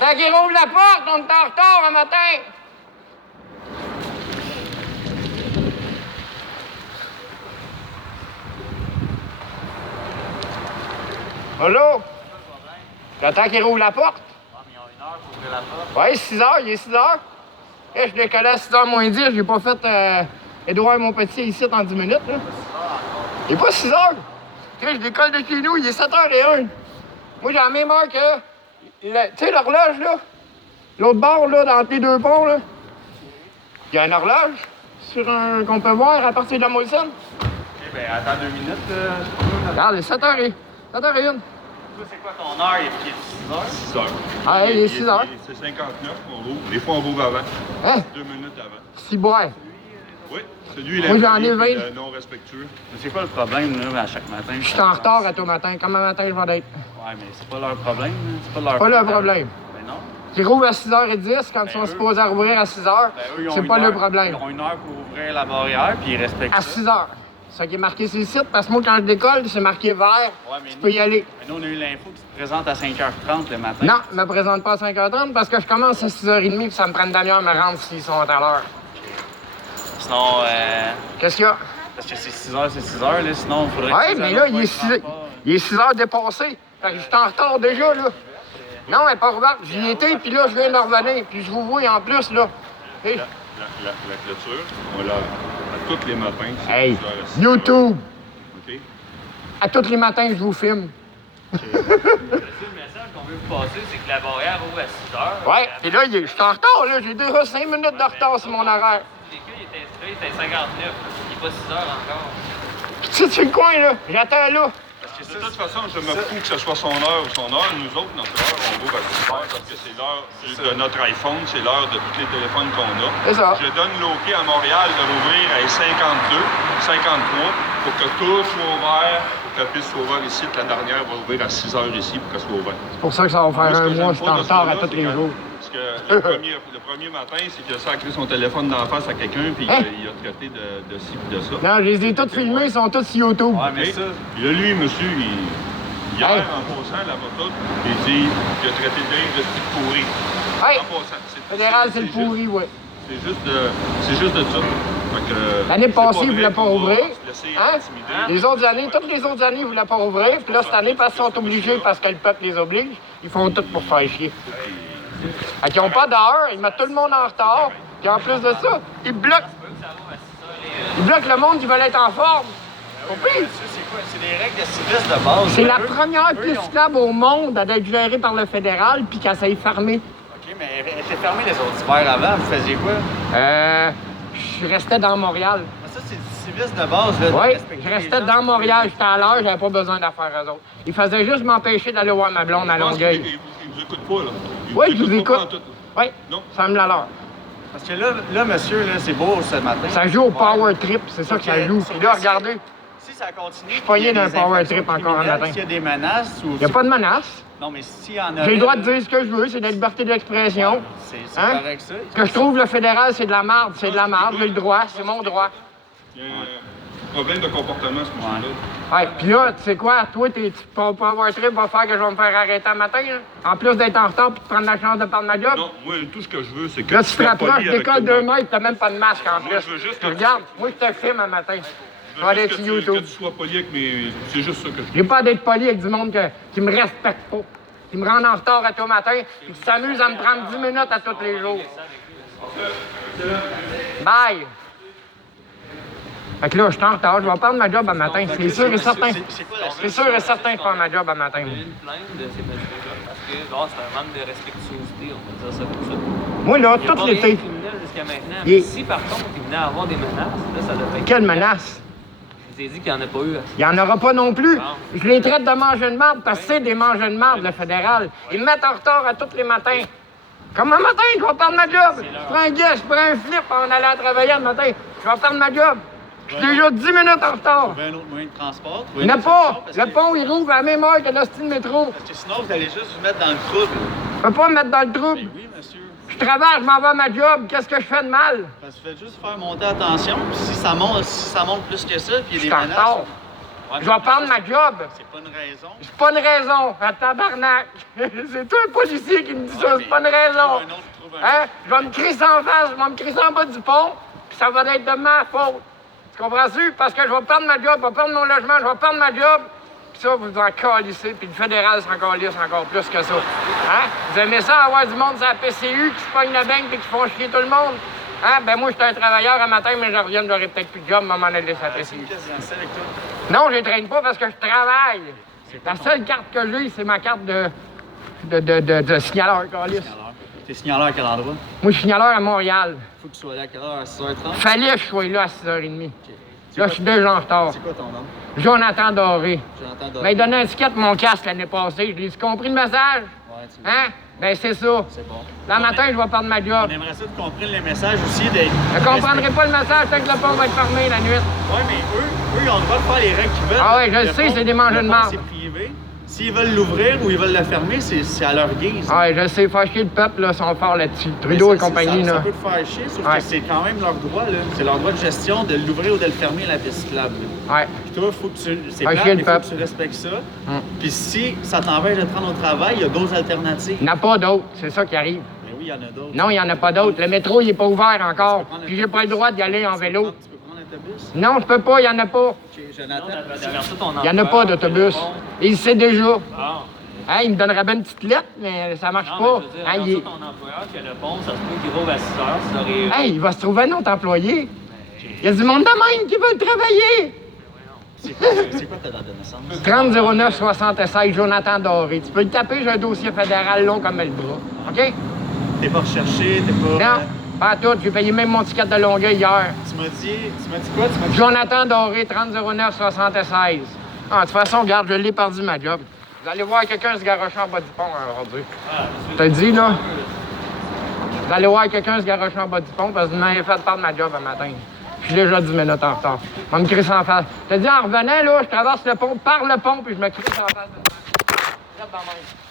Attends qu'il rouvre la porte, on est en retard un matin. Bonjour. J'attends qu'il rouvre la porte. Ah, mais il y a une heure pour ouvrir la porte. Ouais, 6 h, il est 6 h. Et je décollais à 6 h moins 10, j'ai pas fait Édouard mon petit ici en 10 minutes. Là. Il est pas 6 h. Je décolle de chez nous, il est 7h01. Moi, j'ai la même heure que. Tu sais, l'horloge, là. L'autre bord, là, dans les deux ponts, là. Il y a une horloge qu'on peut voir à partir de la Molson. Ok, ben attends 2 minutes. Regarde, il est 7h01. 7h01. Toi, c'est quoi ton heure? Il est 6 heures? 6 heures. Ah, il est 6 h. C'est 59 qu'on rouvre. Des fois, on rouvre avant. Hein? 2 minutes avant. Si boire. Oui, celui, il est Moi, j'en ai 20. non respectueux. Mais c'est quoi le problème, là, à chaque matin? Je suis en retard à tout matin. Comme un matin, je vais être. Ouais, mais c'est pas leur problème. Là. C'est pas leur Pas le problème. Ben non. Ils rouvrent à 6h10 quand ils sont eux- supposés rouvrir à 6h. Ben, eux, ils ont C'est une pas le heure- problème. Ils ont une heure pour ouvrir la barrière, puis ils respectent À ça. 6h. C'est ça qui est marqué sur le site, parce que moi, quand je décolle, c'est marqué vert. Ouais, mais Tu peux y aller. Mais nous, on a eu l'info que tu te présentes à 5h30 le matin. Non, je me présente pas à 5h30 parce que je commence à 6h30 puis ça me prend une demi-heure à me rendre s'ils sont à l'heure. Sinon, Qu'est-ce qu'il y a? parce que c'est 6 heures, c'est 6 heures, là. Sinon, il faudrait Ouais, que mais là, il est 6h dépassé. Fait que je suis en retard déjà, là. Non, elle est pas ouverte. J'y étais, puis là, je viens de revenir. Puis je vous vois en plus, là. Hey. La clôture, on l'a à tous les matins. c'est Hey, 6 heures à 6 heures. YouTube! OK? À tous les matins, je vous filme. Le message qu'on veut vous passer, c'est que la barrière ouvre à 6 heures. Ouais, puis là, je suis en retard, là. J'ai déjà 5 minutes de retard sur mon horaire. Les gars, il était 59. Il est pas 6 heures encore. Puis tu sais, c'est le coin, là. J'attends là. Parce que De toute façon, je me fous que ce soit son heure ou son heure. Nous autres, notre heure, on rouvre à 6 heures parce que c'est l'heure de notre iPhone, c'est l'heure de tous les téléphones qu'on a. C'est ça. Je donne l'OK à Montréal de rouvrir à 52, 53 pour que tout soit ouvert, pour qu'elle puisse s'ouvrir ici. La dernière va ouvrir à 6 heures ici pour qu'elle soit ouverte. C'est pour ça que ça va Moi, faire ce un que mois, j'aime je suis pas en de retard à ça, tous c'est les quand- jours. Parce que le premier matin, c'est qu'il a sacré son téléphone d'en face à quelqu'un puis Hein? il a traité de ci et de ça. Non, je les ai tous filmés, ils sont tous sur YouTube. Ouais, mais OK? ça, Puis là, lui, monsieur, hier, Hey. en passant, la moto, il dit qu'il a traité d'Inde de petit pourri. Hey, En passant. fédéral, c'est le pourri, ouais. C'est juste de ça. Fait que, L'année c'est passée, il vrai voulait pas qu'on va ouvrir. se laisser Hein? intimider. Les autres années, toutes les autres années, ils voulaient pas ouvrir. Puis là, cette année, parce qu'ils sont obligés, parce que le peuple les oblige, ils font tout pour faire chier. Fait qu'ils n'ont pas d'heure, ils mettent tout le monde en retard. Puis en plus de ça, ils bloquent. Ils bloquent le monde qui veut être en forme. Compris? ça, c'est quoi? C'est des règles de civisme de base. C'est la Eux- première eux, ils piste ont- cyclable au monde à être gérée par le fédéral puis qu'elle s'est fermée. OK, mais elle était fermée les autres hivers avant. Vous faisiez quoi? Je restais dans Montréal. Mais ça, c'est du civisme de base. Là, de Oui, respecter je les restais gens. dans Montréal, j'étais à l'heure, j'avais pas besoin d'affaires eux autres. Ils faisaient juste m'empêcher d'aller voir ma blonde à Je pense Longueuil. qu'ils vous écoutent pas, là. Ils Oui, je vous pas écoute. en tout. Oui, Non. ça me l'a l'heure. Parce que là, monsieur, là, c'est beau ce matin. Ça joue au Power Trip, c'est ça que ça joue. Puis là, regardez, Si ça continue. Je suis pogné il y a d'un des power infractions trip encore un criminelles, matin. S'il y a des menaces ou. il n'y a pas de menace. Non, mais s'il y en a. J'ai le droit de dire ce que je veux, c'est de la liberté d'expression. C'est Hein? correct ça. Ce que je trouve le fédéral, c'est de la merde, c'est de la merde. J'ai le droit, c'est mon droit. Il y a un problème de comportement, ce monsieur-là. Ouais, puis là, tu sais quoi, toi, ton Power Trip va faire que je vais me faire arrêter un matin, là. En plus d'être en retard puis de prendre la chance de perdre ma job. Non, moi, tout ce que je veux, c'est que Là, tu te sois rapproches, poli avec décolle tout le 2 monde. mètres, t'as même pas de masque en Moi, plus. je veux juste que Regarde, moi, je te filme un matin. Je Je vais aller veux sur juste que YouTube. tu sois poli avec mes... C'est juste ça que je veux. J'ai pas d'être poli avec du monde qui me respecte pas. Qui me rend en retard à tout matin et qui s'amuse à me prendre 10 minutes à tous les jours. Bye! Fait que là, je suis en retard, je vais prendre ma job à matin. C'est sûr et certain. C'est quoi la C'est sûr et certain que je prends ma job à matin. moi. J'ai eu une plainte de ces mesures-là parce que bon, c'est un manque de respectuosité, on va dire ça comme ça. Moi, là, Il n'y a tout pas rien l'été. de criminel jusqu'à maintenant. Il est- Mais si par contre il venait à avoir des menaces, là, ça doit être. Quelle menace! Je vous ai dit qu'il n'y en a pas eu. Il n'y en aura pas non plus. Je les traite de manger de marde parce que c'est des mangeurs de marde, le fédéral. Ils me mettent en retard à tous les matins. Comme un matin, je vais perdre ma job. Je prends un guess, je prends un flip en allant travailler le matin. Je vais perdre ma job. Je suis déjà 10 minutes en retard. Trouver un autre moyen de transport. Il n'y en a pas. Le pont, il rouvre à la même heure que l'hostie de métro. Parce que sinon, vous allez juste vous mettre dans le trouble. Je peux pas me mettre dans le trouble. Mais oui, monsieur. Je travaille, je m'en vais à ma job. Qu'est-ce que je fais de mal? Parce que vous faites juste faire monter la tension. Puis si ça monte plus que ça, puis il y Je suis a en des menaces. retard. Je vais prendre ma job. C'est pas une raison. C'est pas une raison, à tabarnak. C'est toi le policier qui me dit ça, c'est pas une raison. Hein? Je vais me crisser en face, je vais me crisser en bas du pont, puis ça va être de ma faute. Tu comprends-tu? Parce que je vais perdre ma job, je vais perdre mon logement, je vais perdre ma job. Puis ça, vous en calissez, puis le fédéral s'en calisse encore plus que ça. Hein? Vous aimez ça, avoir du monde sur la PCU qui se pogne le bain et qui font chier tout le monde? Hein? Ben moi, je suis un travailleur un matin, mais je reviens, j'aurai peut-être plus de job, maman elle laisse la PCU. Non, je les traîne pas parce que je travaille. La seule carte que j'ai, c'est ma carte de signaleur, calisse. T'es signaleur à quel endroit? Moi, je suis signaleur à Montréal. Faut que tu sois là à quelle heure? À 6h30? Fallait que je sois là à 6h30. Là, je suis déjà en retard. C'est quoi ton nom? Jonathan Doré. Jonathan Doré. Mais il donnait un ticket pour mon casque l'année passée. Je l'ai compris le message? Ouais, tu Hein? Ben, c'est ça. C'est bon. Là, matin, je vais perdre ma On job. aimerait ça de comprendre les messages aussi. D'être... Je comprendrai pas le message tant que le pont va être fermé la nuit. Ouais, mais eux, ils ont le droit de faire les règles qu'ils veulent. Ah ouais, je le Le sais, pont- c'est des mangeurs de le pont, marde. C'est privé. S'ils veulent l'ouvrir ou ils veulent le fermer, c'est à leur guise. Ouais, je sais, faire chier le peuple, là, sont forts là-dessus. Trudeau Mais et ça, compagnie, ça là. peut te faire chier, sauf Ouais. que c'est quand même leur droit, là. C'est leur droit de gestion de l'ouvrir ou de le fermer, la piste cyclable. là. Ouais. Puis toi, faut que tu... c'est Ouais, plate, chier le mais faut que peuple. tu respectes ça. Puis si ça t'empêche de te rendre au travail, il y a d'autres alternatives. Il n'y en a pas d'autres, c'est ça qui arrive. Mais oui, il y en a d'autres. Non, il n'y en a pas d'autres. Le métro, il n'est pas ouvert encore. Puis j'ai pas le droit d'y aller en vélo. Tu peux prendre l'autobus? Non, je peux pas, il n'y en a pas. Ok, Jonathan. D'avertir ton Il n'y en a pas d'autobus. Il sait déjà. Ah. Hein, il me donnerait bien une petite lettre, mais ça marche Non, pas. mais je veux dire, Hein, avertir il... ton employeur que le pont, ça se peut qu'il rouvre à 6 heures, ça aurait... Hey, il va se trouver un autre employé. Il y a du monde de même qui veut travailler. C'est quoi ta date de naissance? 30-09-76, Jonathan Doré. Tu peux le taper, j'ai un dossier fédéral long comme le bras. OK? T'es pas recherché, t'es pas... Non, pas tout. J'ai payé même mon ticket de Longueuil hier. Tu m'as dit quoi? Tu m'as dit... Jonathan Doré, 30-09-76. Ah, de toute façon, regarde, je l'ai perdu ma job. Vous allez voir quelqu'un se garocher en bas du pont aujourd'hui. Je te le dis, là. Vous allez voir quelqu'un se garocher en bas du pont parce que vous m'avez fait perdre ma job un matin. Je suis déjà 10 minutes en retard. Je vais me crisser en face. Je te dis, en revenant, là, je traverse le pont, par le pont, puis je me crisse en face de moi. Regarde dans la main.